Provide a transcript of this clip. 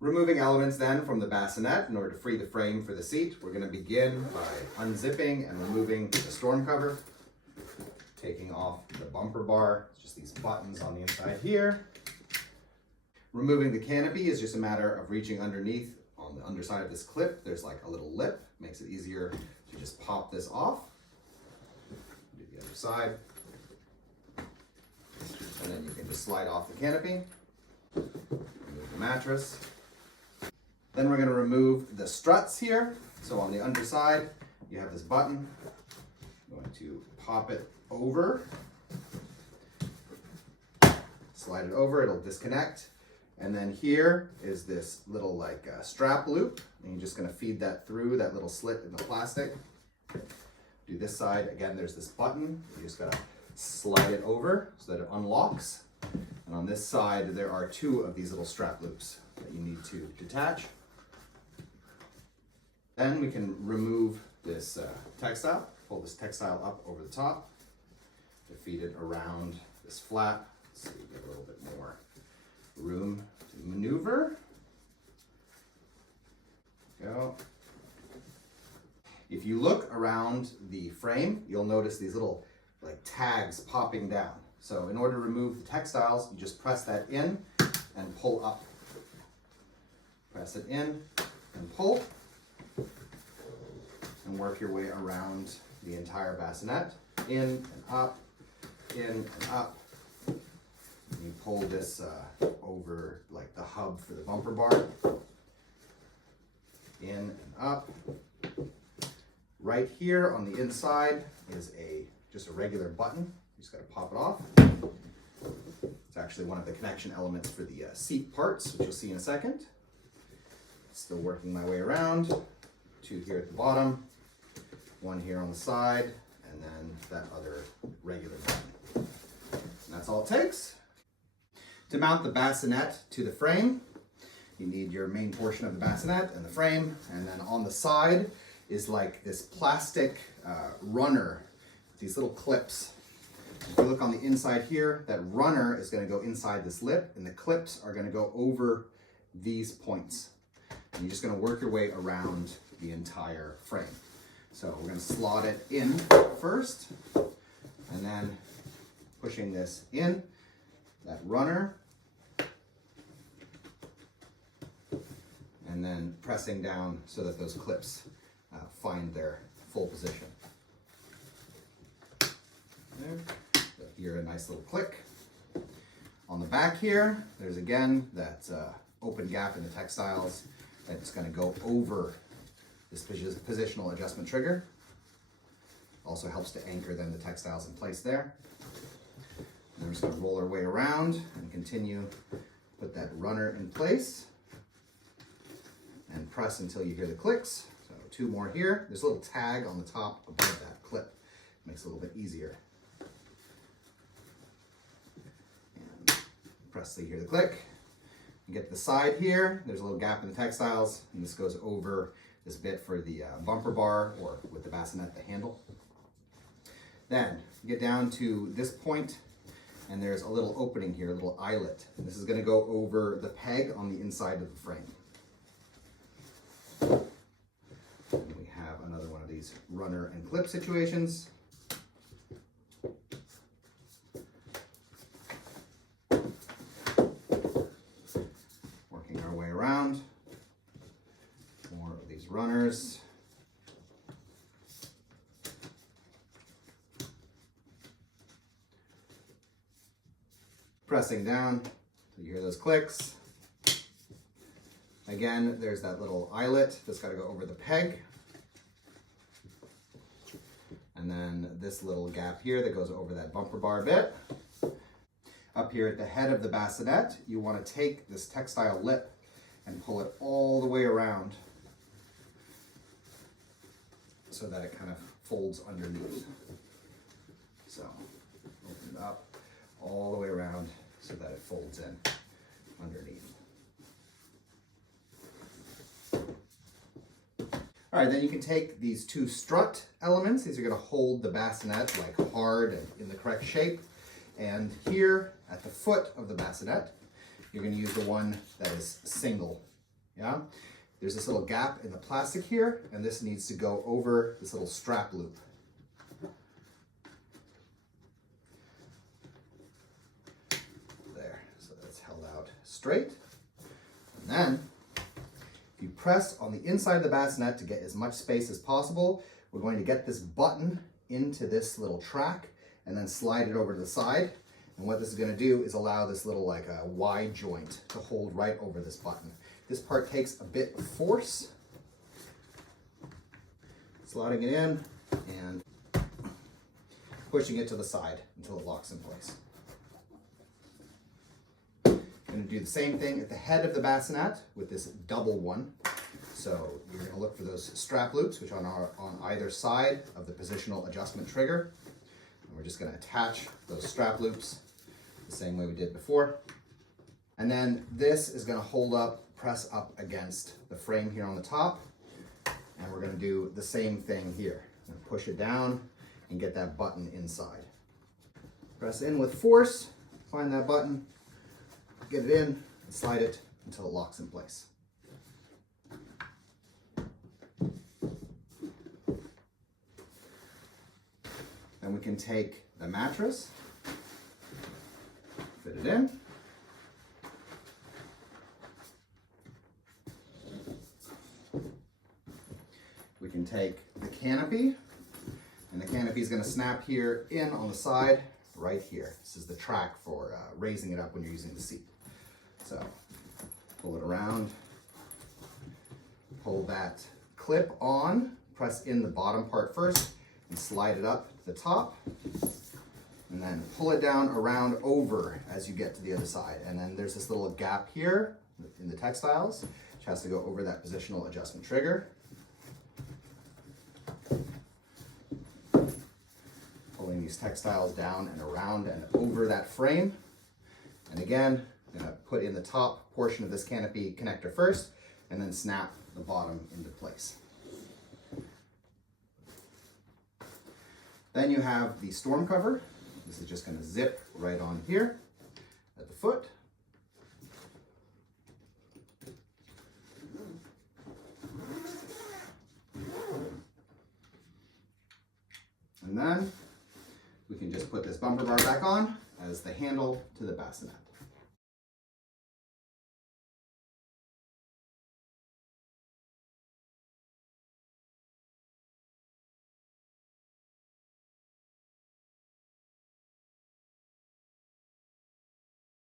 Removing elements then from the bassinet in order to free the frame for the seat. We're going to begin by unzipping and removing the storm cover, taking off the bumper bar, just these buttons on the inside here. Removing the canopy is just a matter of reaching underneath on the underside of this clip. There's like a little lip, makes it easier to just pop this off. Do the other side. And then you can just slide off the canopy, remove the mattress. Then we're going to remove the struts here. So on the underside, you have this button. I'm going to pop it over, slide it over, it'll disconnect. And then here is this little like strap loop, and you're just going to feed that through that little slit in the plastic. Do this side, again, there's this button. You just got to slide it over so that it unlocks. And on this side, there are two of these little strap loops that you need to detach. Then we can remove this textile, pull this textile up over the top to feed it around this flap so you get a little bit more room to maneuver. Go. If you look around the frame, you'll notice these little like tags popping down. So in order to remove the textiles, you just press that in and pull up. Press it in and pull, and work your way around the entire bassinet, in and up, in and up. And you pull this over like the hub for the bumper bar, in and up. Right here on the inside is just a regular button. You just got to pop it off. It's actually one of the connection elements for the seat parts, which you'll see in a second. Still working my way around. Two here at the bottom, one here on the side, and then that other regular button. And that's all it takes. To mount the bassinet to the frame, you need your main portion of the bassinet and the frame, and then on the side is like this plastic runner, these little clips. If you look on the inside here, that runner is going to go inside this lip, and the clips are going to go over these points. And you're just going to work your way around the entire frame. So we're going to slot it in first, and then pushing this in, that runner, and then pressing down so that those clips find their full position. There. So here, a nice little click. On the back here, there's again that open gap in the textiles that's going to go over this positional adjustment trigger. Also helps to anchor then the textiles in place there. And we're just going to roll our way around and continue, put that runner in place and press until you hear the clicks. So two more here. There's a little tag on the top above that clip. Makes it a little bit easier. And press so you hear the click. You get to the side here, there's a little gap in the textiles, and this goes over this bit for the bumper bar, or with the bassinet, the handle. Then you get down to this point, and there's a little opening here, a little eyelet. And this is going to go over the peg on the inside of the frame. And we have another one of these runner and clip situations. Working our way around. More of these runners. Pressing down so you hear those clicks. Again, there's that little eyelet that's got to go over the peg. And then this little gap here that goes over that bumper bar bit. Up here at the head of the bassinet, you want to take this textile lip and pull it all the way around so that it kind of folds underneath. So open it up all the way around so that it folds in underneath. All right, then you can take these two strut elements. These are going to hold the bassinet like hard and in the correct shape. And here at the foot of the bassinet, you're going to use the one that is single yeah? There's this little gap in the plastic here, and this needs to go over this little strap loop. There, so that's held out straight. And then, if you press on the inside of the bassinet to get as much space as possible, we're going to get this button into this little track and then slide it over to the side. And what this is going to do is allow this little like a Y joint to hold right over this button. This part takes a bit of force. Sliding it in and pushing it to the side until it locks in place. I'm going to do the same thing at the head of the bassinet with this double one. So you're going to look for those strap loops, which are on either side of the positional adjustment trigger. And we're just going to attach those strap loops the same way we did before. And then this is going to hold up, press up against the frame here on the top. And we're going to do the same thing here. Push it down and get that button inside. Press in with force, find that button, get it in, and slide it until it locks in place. Then we can take the mattress, fit it in. We can take the canopy, and the canopy is going to snap here in on the side right here. This is the track for raising it up when you're using the seat. So pull it around, pull that clip on, press in the bottom part first, and slide it up to the top, and then pull it down around over as you get to the other side. And then there's this little gap here in the Textiles, which has to go over that positional adjustment trigger. Pulling these Textiles down and around and over that frame. And again, I'm going to put in the top portion of this canopy connector first, and then snap the bottom into place. Then you have the storm cover. This is just going to zip right on here at the foot. And then we can just put this bumper bar back on as the handle to the bassinet.